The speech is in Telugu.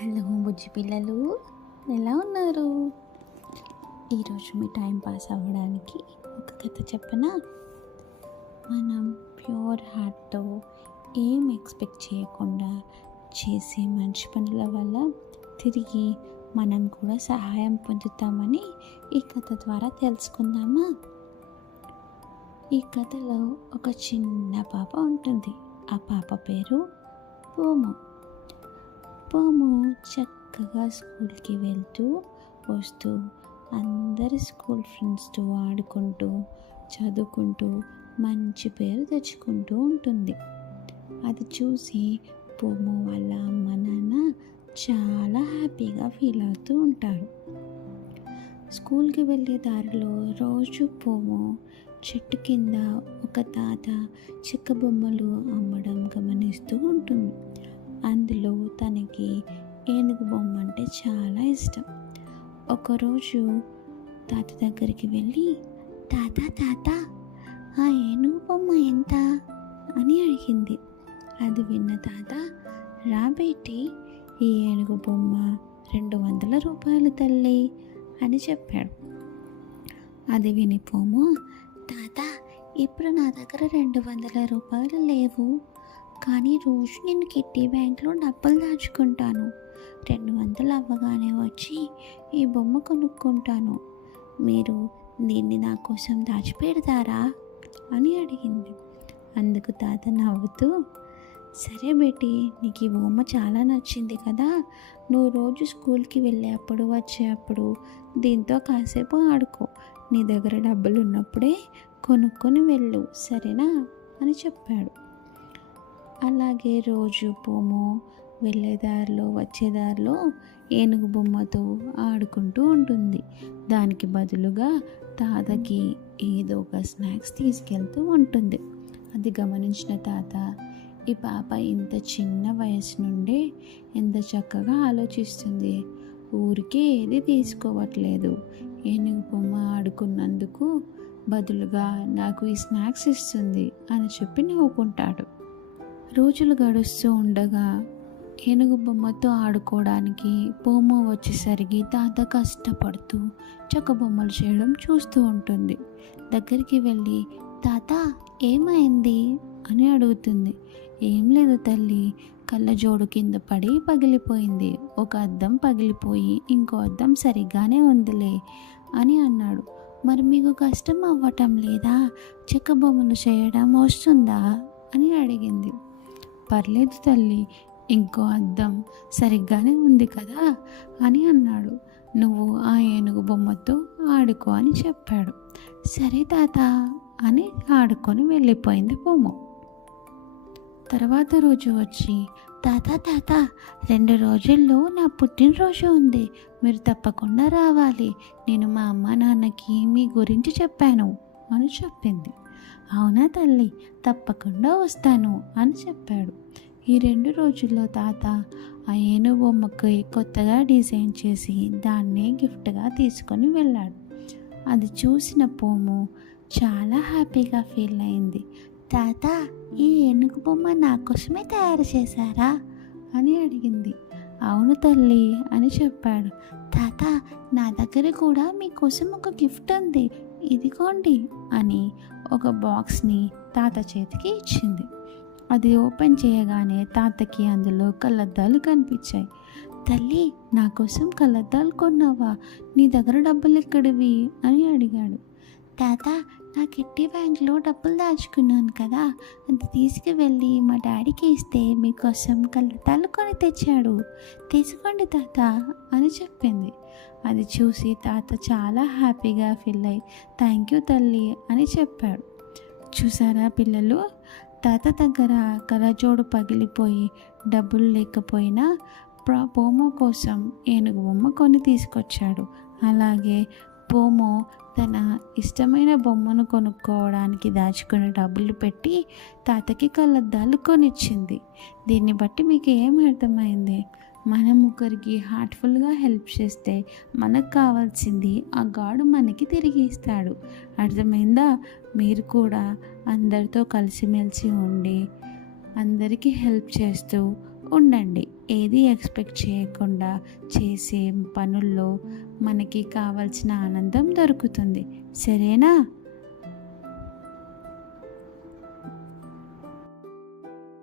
హలో బుజ్జి పిల్లలు, ఎలా ఉన్నారు? ఈరోజు మీ టైం పాస్ అవ్వడానికి ఒక కథ చెప్పనా? మనం ప్యూర్ హార్ట్తో ఏం ఎక్స్పెక్ట్ చేయకుండా చేసే మంచి పనుల వల్ల తిరిగి మనం కూడా సహాయం పొందుతామని ఈ కథ ద్వారా తెలుసుకుందామా? ఈ కథలో ఒక చిన్న పాప ఉంటుంది. ఆ పాప పేరు పోము. పోము చక్కగా స్కూల్కి వెళ్తూ వస్తూ అందరి స్కూల్ ఫ్రెండ్స్తో ఆడుకుంటూ చదువుకుంటూ మంచి పేరు తెచ్చుకుంటూ ఉంటుంది. అది చూసి పోము వాళ్ళ అమ్మ నాన్న చాలా హ్యాపీగా ఫీల్ అవుతూ ఉంటారు. స్కూల్కి వెళ్ళే దారిలో రోజు పోము చెట్టు కింద ఒక తాత చెక్క బొమ్మలు అమ్మడం గమనిస్తూ ఉంటుంది. అందులో తనకి ఏనుగు బొమ్మ అంటే చాలా ఇష్టం. ఒకరోజు తాత దగ్గరికి వెళ్ళి, తాత తాత ఆ ఏనుగు బొమ్మ ఎంత అని అడిగింది. అది విన్న తాత, రా బేటి, ఈ ఏనుగు బొమ్మ 200 రూపాయలు తల్లి అని చెప్పాడు. అది వినిపోము, తాత ఇప్పుడు నా దగ్గర 200 రూపాయలు లేవు, కానీ రోజు నేను కిట్టి బ్యాంక్లో డబ్బులు దాచుకుంటాను. 200 అవ్వగానే వచ్చి ఈ బొమ్మ కొనుక్కుంటాను. మీరు దీన్ని నా కోసం దాచిపెడతారా అని అడిగింది. అందుకు తాత నవ్వుతూ, సరే బేటి, నీకు ఈ బొమ్మ చాలా నచ్చింది కదా, నువ్వు రోజు స్కూల్కి వెళ్ళేప్పుడు వచ్చేటప్పుడు దీంతో కాసేపు ఆడుకో. నీ దగ్గర డబ్బులు ఉన్నప్పుడే కొనుక్కొని వెళ్ళు, సరేనా అని చెప్పాడు. అలాగే రోజు పోము వెళ్ళేదారిలో వచ్చేదారిలో ఏనుగు బొమ్మతో ఆడుకుంటూ ఉంటుంది. దానికి బదులుగా తాతకి ఏదో ఒక స్నాక్స్ తీసుకెళ్తూ ఉంటుంది. అది గమనించిన తాత, ఈ పాప ఇంత చిన్న వయసు నుండే ఎంత చక్కగా ఆలోచిస్తుంది, ఊరికే ఏది తీసుకోవట్లేదు, ఏనుగు బొమ్మ ఆడుకున్నందుకు బదులుగా నాకు ఈ స్నాక్స్ ఇస్తుంది అని చెప్పి నవ్వుకుంటాడు. రోజులు గడుస్తూ ఉండగా ఏనుగు బొమ్మతో ఆడుకోవడానికి పోము వచ్చేసరికి తాత కష్టపడుతూ చెక్క బొమ్మలు చేయడం చూస్తూ ఉంటుంది. దగ్గరికి వెళ్ళి, తాత ఏమైంది అని అడుగుతుంది. ఏం లేదు తల్లి, కళ్ళజోడు కింద పడి పగిలిపోయింది, ఒక అద్దం పగిలిపోయి ఇంకో అద్దం సరిగ్గానే ఉందిలే అని అన్నాడు. మరి మీకు కష్టం అవ్వటం లేదా, చెక్క బొమ్మలు చేయడం వస్తుందా అని అడిగింది. పర్లేదు తల్లి, ఇంకో అద్దం సరిగ్గానే ఉంది కదా అని అన్నాడు. నువ్వు ఆ ఏనుగు బొమ్మతో ఆడుకో అని చెప్పాడు. సరే తాత అని ఆడుకొని వెళ్ళిపోయింది పోము. తర్వాత రోజు వచ్చి, తాత తాత 2 రోజుల్లో నా పుట్టినరోజు ఉంది, మీరు తప్పకుండా రావాలి, నేను మా అమ్మ నాన్నకి మీ గురించి చెప్పాను అని చెప్పింది. అవునా తల్లి, తప్పకుండా వస్తాను అని చెప్పాడు. ఈ 2 రోజుల్లో తాత ఆ ఏనుగు బొమ్మకి కొత్తగా డిజైన్ చేసి దాన్నే గిఫ్ట్గా తీసుకొని వెళ్ళాడు. అది చూసిన పోము చాలా హ్యాపీగా ఫీల్ అయింది. తాత, ఈ ఏనుగు బొమ్మ నా కోసమే తయారు చేశారా అని అడిగింది. అవును తల్లి అని చెప్పాడు. తాత, నా దగ్గర కూడా మీకోసం ఒక గిఫ్ట్ ఉంది, ఇదిగోండి అని ఒక బాక్స్ని తాత చేతికి ఇచ్చింది. అది ఓపెన్ చేయగానే తాతకి అందులో కళ్ళద్దాలు కనిపించాయి. తల్లి, నా కోసం కళ్ళద్దాలు కొన్నావా, నీ దగ్గర డబ్బులు ఎక్కడివి అని అడిగాడు. తాత, నా కిట్టి బ్యాంక్లో డబ్బులు దాచుకున్నాను కదా, అది తీసుకువెళ్ళి మా డాడీకి ఇస్తే మీకోసం కళ్ళద్దాలు కొని తెచ్చాడు, తీసుకోండి తాత అని చెప్పింది. అది చూసి తాత చాలా హ్యాపీగా ఫీల్ అయ్యి, థ్యాంక్ యూ తల్లి అని చెప్పాడు. చూసారా పిల్లలు, తాత దగ్గర కళ్ళజోడు పగిలిపోయి డబ్బులు లేకపోయినా పోమో కోసం ఏనుగు బొమ్మ కొని తీసుకొచ్చాడు. అలాగే పోమో తన ఇష్టమైన బొమ్మను కొనుక్కోవడానికి దాచుకున్న డబ్బులు పెట్టి తాతకి కళ్ళద్దాలు కొనిచ్చింది. దీన్ని బట్టి మీకు ఏం అర్థమైంది? మనం ఒకరికి హార్ట్ఫుల్గా హెల్ప్ చేస్తే మనకు కావాల్సింది ఆ గాడు మనకి తిరిగి ఇస్తాడు. అర్థమైందా? మీరు కూడా అందరితో కలిసిమెలిసి ఉండి అందరికీ హెల్ప్ చేస్తూ ఉండండి. ఏది ఎక్స్పెక్ట్ చేయకుండా చేసే పనుల్లో మనకి కావాల్సిన ఆనందం దొరుకుతుంది. సరేనా?